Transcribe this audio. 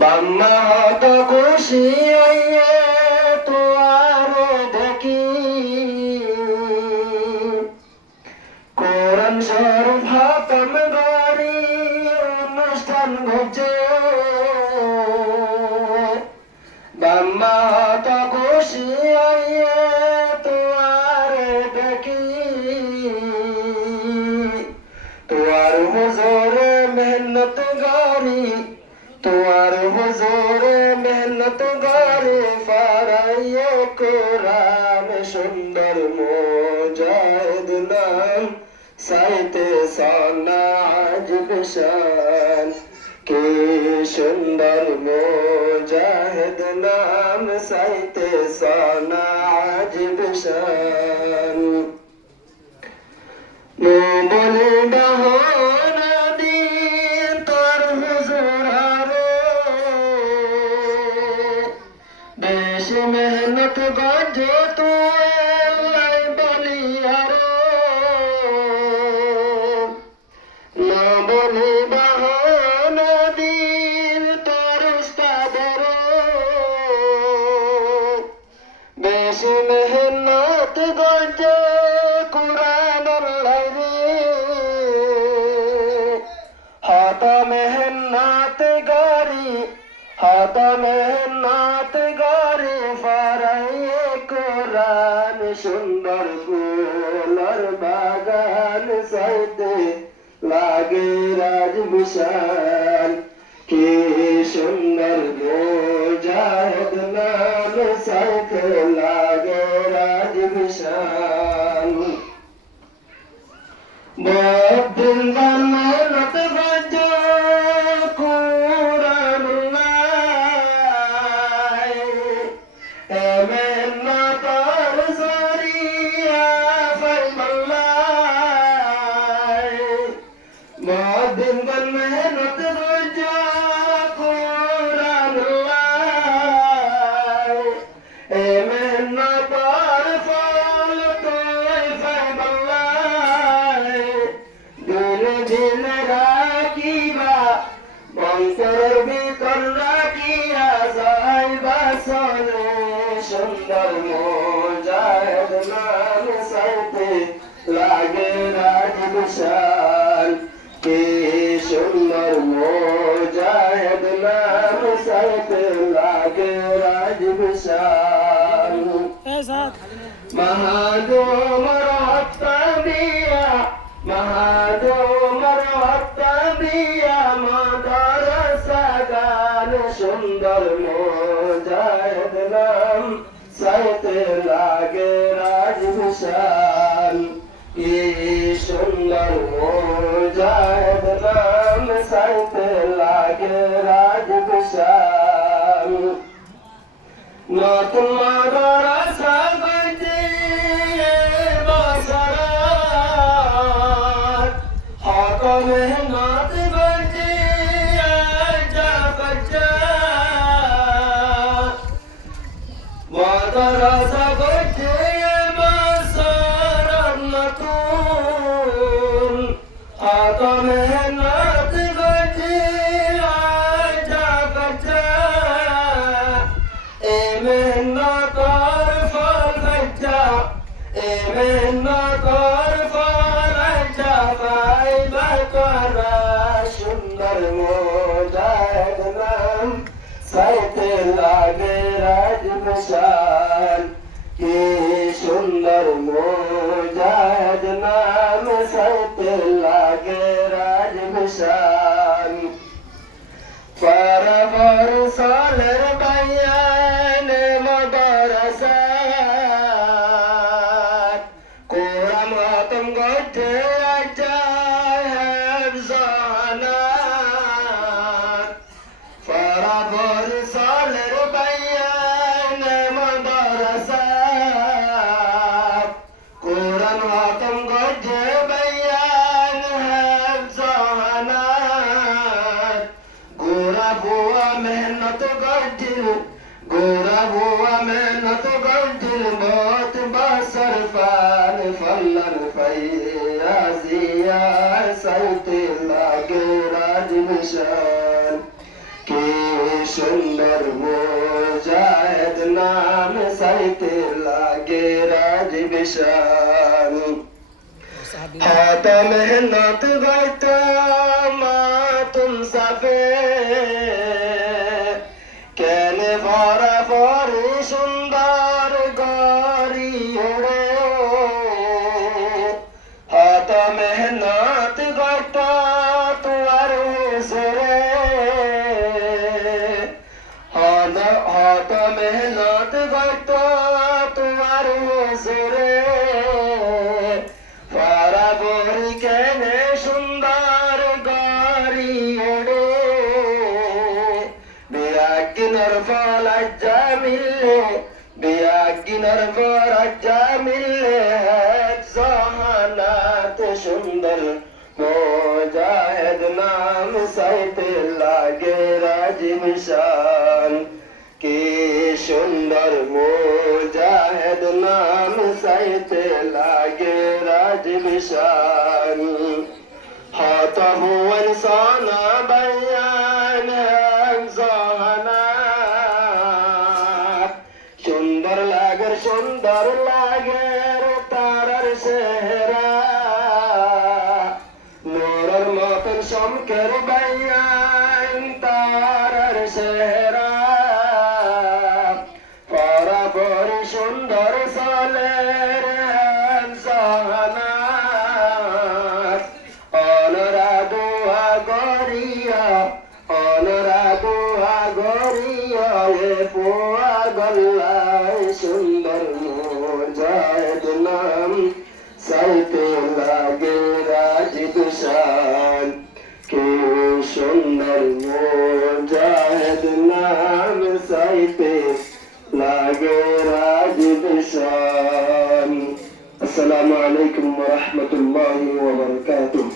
বাম্মা হত খুশি হইয়ে তোয়ারে দেখি কোরআন শরীফ হাতম বাড়ি অনুষ্ঠান ঘটছে বাম্মা হত খুশি হইয়ে তোয়ারে দেখি তোয়ার হুজুরে মেহনত গারি তোয়ার হুজুরে মেহনত গারি ফারাইয়ে কোরআন সুন্দর মুজাহিদ নাম সাইতে সানা আজব শান কি সুন্দর মুজাহিদ নাম সাইতে সানা আজব শান বলে বাহনা দিন তোর হুজুর আরে বেশ মেহনত গঞ্জে তুই বলি আরে না বলে বাহনা দিন তোর উস্তাদের বেশ মেহনত গঞ্জে কুরআন হাত মেহনত গারি ফারাইয়ে কোরআন সুন্দর ফুলর বাগান সাইতে লাগে রাজ বিশাল কি সুন্দর মুজাহিদ নাম সাইতে লাগে রাজ বিশাল বহুদিন মেহনত গঞ্জে मेहनत रोजा कुरान ए मेहनत और फल तो दिल दिल राखीबा बंकर भीतर राखिया साहिबा सोने सुंदर मुजाहिद नाम साइते लागे राज विशाल কি সুন্দর মুজাহিদ নাম সাইতে লাগে রাজ বিশাল মহাদুমর হত্যা দিয়া মহাদুমর হত্যা দিয়া মাদ্রাসা গান সুন্দর মুজাহিদ নাম সাইতে লাগে রাজ বিশাল কি সুন্দর মুজাহিদ নাম সাইতে লাগে রাজ বিশাল নতুন মাদ্রাসা গঞ্জে বাসারাত হক মেহনত গঞ্জে আজা বচ্চা মাদ্রাসা গঞ্জে मेहनत गंजी आजा बच्चा ए मेहनत और फल बच्चा ए मेहनत और फल बच्चा भाई बकरा सुंदर मुजाहिद नाम साइते लागे राज विशाल की सुंदर मुजाहिद नाम साइते लागे राज विशाल फरवर सालर बयान मदरसात कोरम तुम गोठे आजा हफ्जानात फरवर सालर बयान मदरसात कोरम तुम गोठे गोरा हुआ मेहनत गंजिल मौत बसर फान फलन फैयाजिया साइते लागे राज विशाल के সুন্দর মুজাহিদ নাম সাইতে লাগে রাজীব শান হাত মেহনত গাইতা মাতুম সাফে কেনে ভরা পরে সুন্দর গরি ওড়ে হাত মেহনত গাইতা তোমার সরে হাত মেহনত গাইতা তোমার সরে কেনে সুন্দর গরি ওড়ে বিয়াকিনার ফলাজ্জা মিললে বিয়াকিনার ফলাজ্জা মিললে জাহানাত সুন্দর মুজাহিদ নাম সাইতে লাগে রাজীব শান কি সুন্দর মুজাহিদ নাম সাইতে লাগে রাজীব শান হাতাহ ইনসানা বায়ান জাহানাত সুন্দর লাগে তারার চেহারা নূরের মতন চমকের বায়ান তারার চেহারা বরাবরই সুন্দর চলের জাহানাত অনুরাধুয়া গরিয়া এ পোয়া গল্লায় সুন্দর মুজাহিদ নাম সাইতে লাগে রাজীব শান কি সুন্দর মুজাহিদ নাম সাইতে লাগে রাজীব শান। আসসালামু আলাইকুম ওয়া রাহমাতুল্লাহি ওয়া বারাকাতুহু।